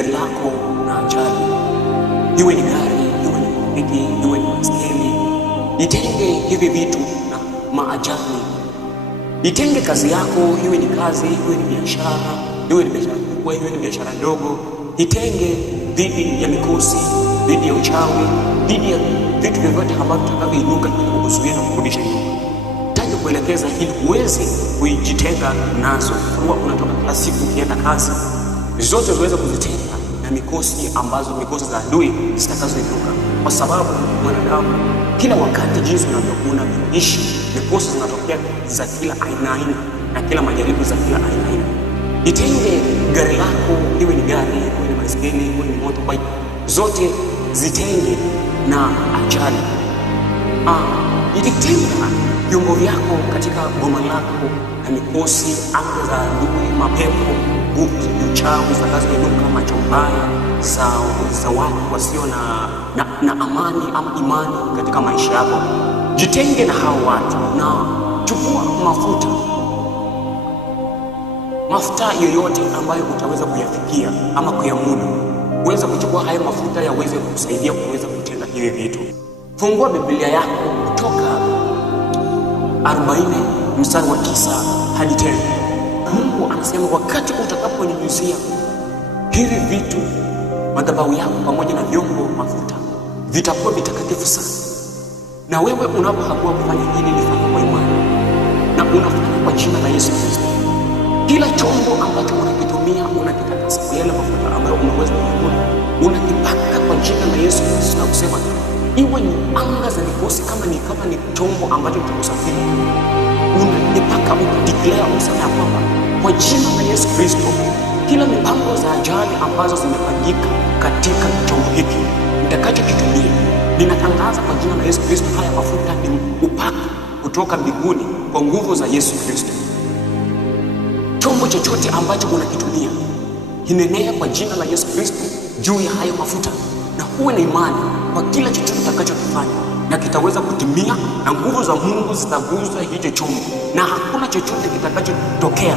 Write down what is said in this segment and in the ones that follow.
gari lako na ajali, iwe ni gari, iwe ni pikipiki, iwe ni baiskeli, itenge hivi vitu na maajali. Itenge kazi yako, iwe ni kazi, iwe ni biashara, iwe ni biashara kubwa, iwe ni biashara ndogo. Itenge dhidi ya mikosi, dhidi ya uchawi, dhidi ya vitu vyovyote ambavyo vitakavyoinuka ili kukuzuia na kurudisha nyuma. Nataka kuelekeza ili uweze kujitenga nazo. Kwa unatoka kila siku ukienda kazi, zote ziweze kuzitenga na mikosi mikosi za adui zitakazoinuka, kwa sababu mwanadamu kila wakati jinsi unavyokuwa unaishi, mikosi zinatokea za kila aina na kila majaribu za kila aina. Itenge gari lako, iwe ni gari, iwe ni baiskeli, iwe ni motorbike, zote zitenge na ajali. Itenge vyombo vyako katika boma lako na mikosi, anga za adui, mapepo, nguvu za uchawi zitakazoinuka, macho mbaya za watu wasio na amani ama imani katika maisha yako. Jitenge na hao watu na chukua mafuta yoyote ambayo utaweza kuyafikia ama kuyamudu. Uweza kuchukua haya mafuta yaweze kukusaidia kuweza kutenda hivi vitu. Fungua Biblia yako Kutoka 40 mstari wa 9 hadi 10. Mungu anasema wakati utakaponyunyizia hivi vitu madhabahu yako pamoja na vyombo mafuta, vitakuwa vitakatifu sana. Na wewe unapoamua kufanya hili, lifanye kwa imani na unafanya kwa jina la Yesu Kristo. Kila chombo ambacho unakitumia unakitakasa kwa yale mafuta ambayo umeweza kuyaona, unakipaka kwa jina la Yesu Kristo na kusema iwe ni anga za mikosi, kama ni chombo ambacho kitakusafiri, unakipaka ukideclare usema kwamba kwa jina la Yesu Kristo kila mipango za ajali ambazo zimefanyika katika chombo hiki nitakachokitumia, ninatangaza kwa jina la Yesu Kristo haya mafuta ni upako kutoka mbinguni kwa nguvu za Yesu Kristo. Chombo chochote ambacho unakitumia, hinenea kwa jina la Yesu Kristo juu ya hayo mafuta, na uwe na imani kwa kila chochote utakachokifanya na kitaweza kutimia, na nguvu za Mungu zitaguza hicho chombo na hakuna chochote kitakachotokea.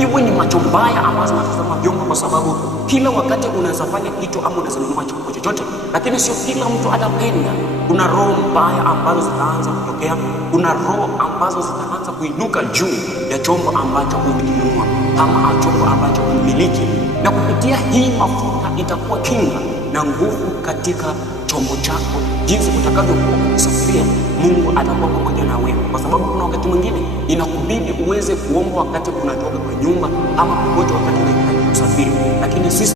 Iwe ni macho mbaya ambazo wanatazama vyombo, kwa sababu kila wakati unaweza fanya kitu ama unaweza nunua chombo chochote, lakini sio kila mtu atapenda. Kuna roho mbaya ambazo zitaanza kutokea, kuna roho ambazo zitaanza kuinuka juu ya chombo ambacho umekinunua ama chombo ambacho umiliki, na kupitia hii mafuta itakuwa kinga na nguvu katika chombo chako. Jinsi utakavyokuwa kusafiria, Mungu atakuwa pamoja na wewe, kwa sababu kuna wakati mwingine inakubidi uweze kuomba wakati unatoka kwa nyumba ama popote wakati unahitaji kusafiri, lakini sisi